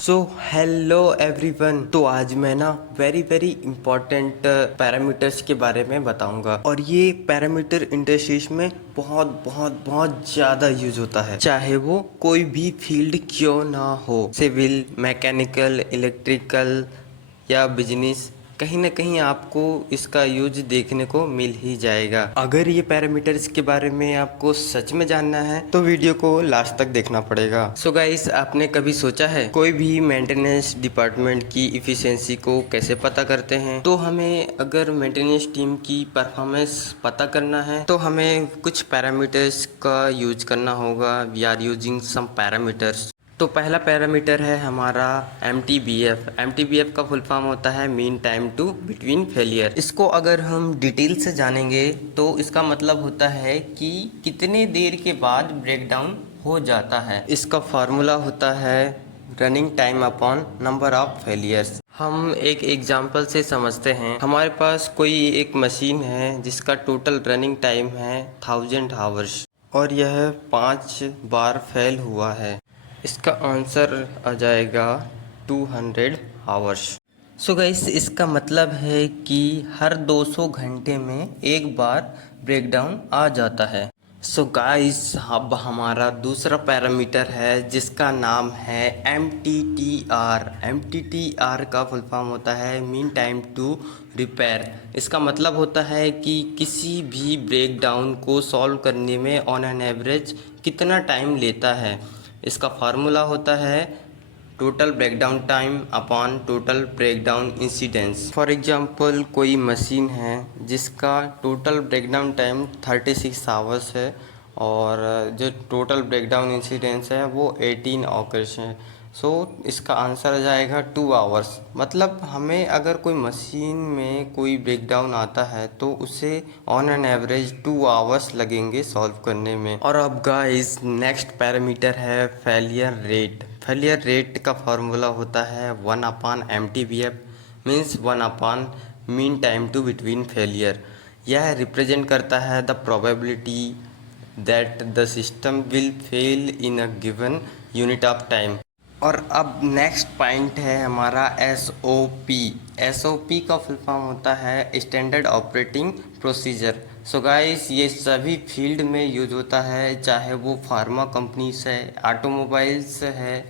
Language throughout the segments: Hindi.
So hello everyone. तो आज मैं ना वेरी इम्पोर्टेंट पैरामीटर्स के बारे में बताऊंगा और ये पैरामीटर इंडस्ट्रीज में बहुत ज़्यादा यूज होता है, चाहे वो कोई भी फील्ड क्यों ना हो, सिविल, मैकेनिकल, इलेक्ट्रिकल या बिजनेस, कहीं ना कहीं आपको इसका यूज देखने को मिल ही जाएगा। अगर ये पैरामीटर्स के बारे में आपको सच में जानना है तो वीडियो को लास्ट तक देखना पड़ेगा। सो गाइस, आपने कभी सोचा है कोई भी मेंटेनेंस डिपार्टमेंट की इफिशिएंसी को कैसे पता करते हैं? तो हमें अगर मेंटेनेंस टीम की परफॉर्मेंस पता करना है तो हमें कुछ पैरामीटर्स का यूज करना होगा। We are using some parameters. तो पहला पैरामीटर है हमारा MTBF। MTBF का फुल फॉर्म होता है mean time to between failure. इसको अगर हम डिटेल से जानेंगे तो इसका मतलब होता है कि कितने देर के बाद ब्रेकडाउन हो जाता है। इसका फार्मूला होता है running time upon number of failures. हम एक एग्जांपल से समझते हैं। हमारे पास कोई एक मशीन है जिसका टोटल रनिंग टाइम है 1000 आवर्स और यह 5 बार फेल हुआ है। इसका आंसर आ जाएगा 200 आवर्स। सो गाइस, इसका मतलब है कि हर 200 घंटे में एक बार ब्रेकडाउन आ जाता है। सो गाइस, अब हमारा दूसरा पैरामीटर है जिसका नाम है MTTR। MTTR का फुल फॉर्म होता है मीन टाइम टू रिपेयर। इसका मतलब होता है कि किसी भी ब्रेकडाउन को सॉल्व करने में ऑन एन एवरेज कितना टाइम लेता है। इसका फार्मूला होता है total breakdown time upon total breakdown incidence. For example, कोई मशीन है जिसका टोटल ब्रेकडाउन टाइम 36 आवर्स है और जो टोटल ब्रेकडाउन इंसिडेंस है वो 18 ऑकर्स है। सो इसका आंसर आ जाएगा 2 आवर्स। मतलब हमें अगर कोई मशीन में कोई ब्रेकडाउन आता है तो उसे ऑन एन एवरेज 2 आवर्स लगेंगे सॉल्व करने में। और अब गाइस, नेक्स्ट पैरामीटर है फेलियर रेट। फेलियर रेट का फार्मूला होता है 1 upon MTBF means 1 upon mean time to between failure. यह रिप्रेजेंट करता है the probability that the system will fail in a given unit of time. और अब नेक्स्ट पॉइंट है हमारा SOP। SOP का फुल फॉर्म होता है standard operating procedure. So guys, ये सभी फील्ड में यूज होता है, चाहे वो फार्मा कंपनीज है, ऑटोमोबाइल्स है,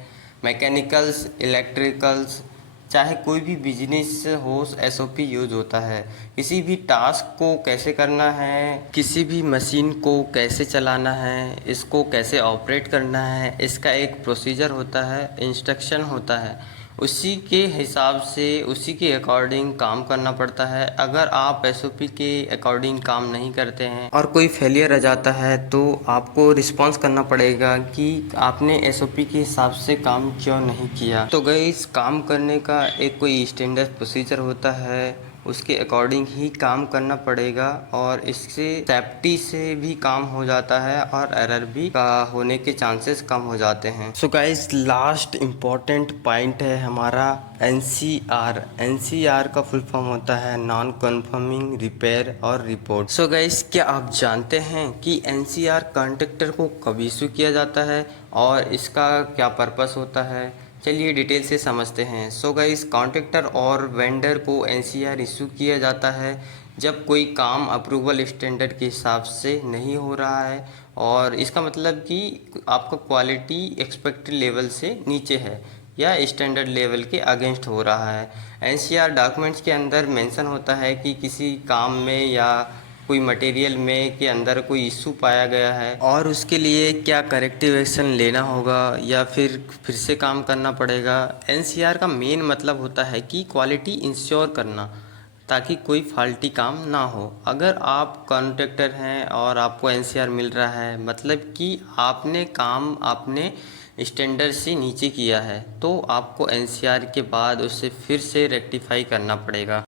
मैकेनिकल्स, इलेक्ट्रिकल्स, चाहे कोई भी बिजनेस हो, SOP यूज होता है। किसी भी टास्क को कैसे करना है, किसी भी मशीन को कैसे चलाना है, इसको कैसे ऑपरेट करना है, इसका एक प्रोसीजर होता है, इंस्ट्रक्शन होता है। उसी के हिसाब से, उसी के अकॉर्डिंग काम करना पड़ता है। अगर आप SOP के अकॉर्डिंग काम नहीं करते हैं और कोई फेलियर आ जाता है तो आपको रिस्पॉन्स करना पड़ेगा कि आपने SOP के हिसाब से काम क्यों नहीं किया। तो गाइस, काम करने का एक कोई स्टैंडर्ड प्रोसीजर होता है, उसके अकॉर्डिंग ही काम करना पड़ेगा और इससे सेफ्टी से भी काम हो जाता है और एरर भी का होने के चांसेस कम हो जाते हैं। So guys, last important point है हमारा NCR। NCR का फुल फॉर्म होता है नॉन कन्फर्मिंग रिपेयर और रिपोर्ट। सो गाइस, क्या आप जानते हैं कि NCR कॉन्ट्रैक्टर को कब इशू किया जाता है और इसका क्या पर्पस होता है? चलिए डिटेल से समझते हैं। सो गाइस, कॉन्ट्रैक्टर और वेंडर को NCR इशू किया जाता है जब कोई काम अप्रूवल स्टैंडर्ड के हिसाब से नहीं हो रहा है और इसका मतलब कि आपका क्वालिटी एक्सपेक्टेड लेवल से नीचे है या स्टैंडर्ड लेवल के अगेंस्ट हो रहा है। NCR डॉक्यूमेंट्स के अंदर मेंशन होता है कि किसी काम में या कोई मटेरियल में के अंदर कोई इशू पाया गया है और उसके लिए क्या करेक्टिव एक्शन लेना होगा या फिर से काम करना पड़ेगा। NCR का मेन मतलब होता है कि क्वालिटी इंश्योर करना ताकि कोई फाल्टी काम ना हो। अगर आप कॉन्ट्रैक्टर हैं और आपको NCR मिल रहा है, मतलब कि आपने काम अपने स्टैंडर्ड से नीचे किया है, तो आपको NCR के बाद उसे फिर से रेक्टिफाई करना पड़ेगा।